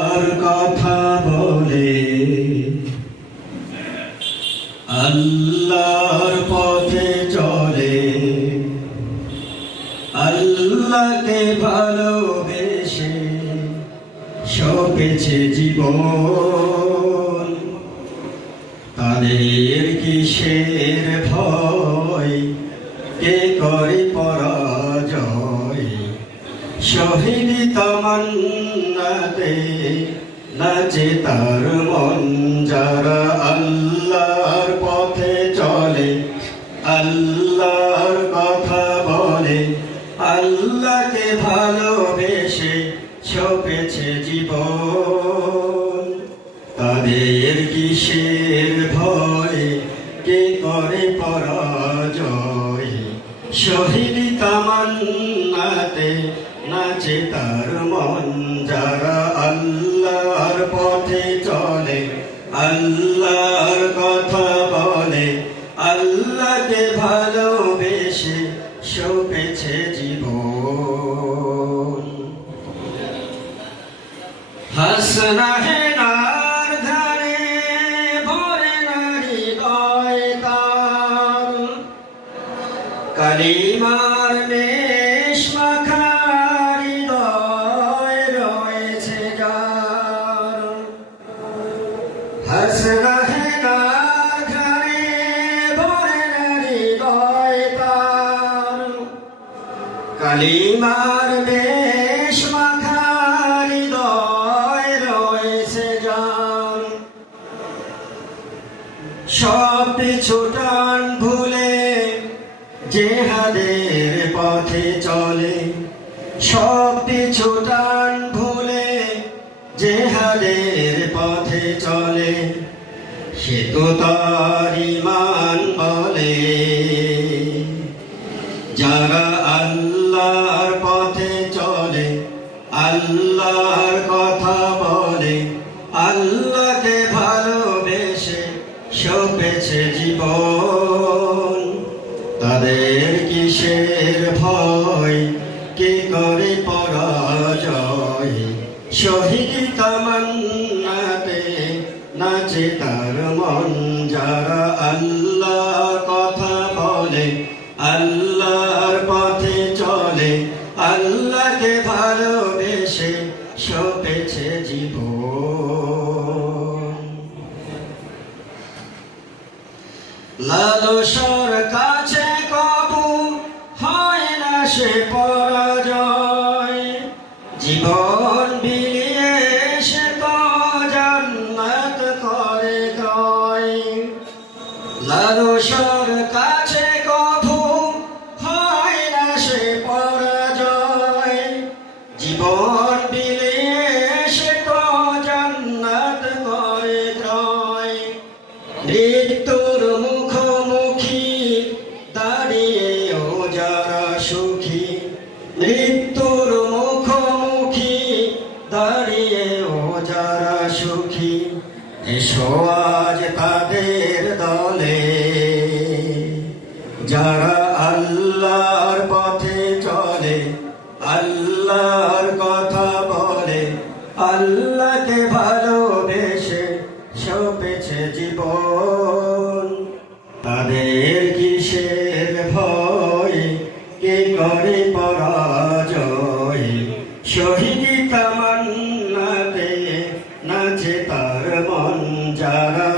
আর কথা বলে আল্লাহর পথে চলে, আল্লাহকে ভালোবেসে সপেছে জীবন। তাদের কিসের ভয়, কে করে পরাজয়? শহীদ তামান্নাতে নাচে তার মন। যারা আল্লাহর পথে চলে, আল্লাহর কথা বলে, আল্লাহকে ভালোবেসে সপেছে জীবন। তাদের কিসের ভয়, কে করে পরাজয়? শহীদ তামান্নাতে নাচে তার মন। যারা আল্লাহর পথে চলে, আল্লাহর কথা বলে, আল্লাহকে ভালোবেসে সপেছে জীবন। হাসনা হেনার ধারে ভরে নারী হৃদয় তার, কালিমার মেষ মাখা হৃদয় রয়েছে যার। হাসনা হেনার ধারে ভরে নারী হৃদয় তার, কালিমার মেষ মাখা হৃদয় রয়েছে যার। সব পিছু টান ভুলে জেহাদের পথে চলে, সব পিছু টান ভুলে জেহাদের পথে চলে, সে তো তার ঈমান বলে। যারা আল্লাহর পথে চলে, আল্লাহর কথা বলে, আল্লাহকে ভালোবেসে সপেছে জীবন। তাদের কিসের ভয়, কে করে পরাজয়? শহীদ তামান্নাতে নাচে তার মন। যারা আল্লাহর কথা বলে, আল্লাহর পথে চলে, আল্লাহকে ভালোবেসে সপেছে জীবন। লালসার কাছে কবু হয় না সে পরাজয়, জীবন বিলিয়ে সে তো জান্নাত করে ক্রয়। লালসার কাছে কবু হয় না সে পরাজয়, জীবন বিলিয়ে সে তো জান্নাত করে ক্রয়। মৃত্যুর মুখোমুখি দাঁড়িয়েও যারা সুখী, মৃত্যুর মুখোমুখি দাঁড়িয়েও যারা সুখী, এসো আজ তাদের দলে। যারা আল্লাহর পথে চলে, আল্লাহর কথা বলে, আল্লাহকে ভালোবেসে সপেছে জীবন। তাদের কিসের ভয়, কে করে পরাজয়? শহীদ তামান্নাতে নাচে তার মন। যারা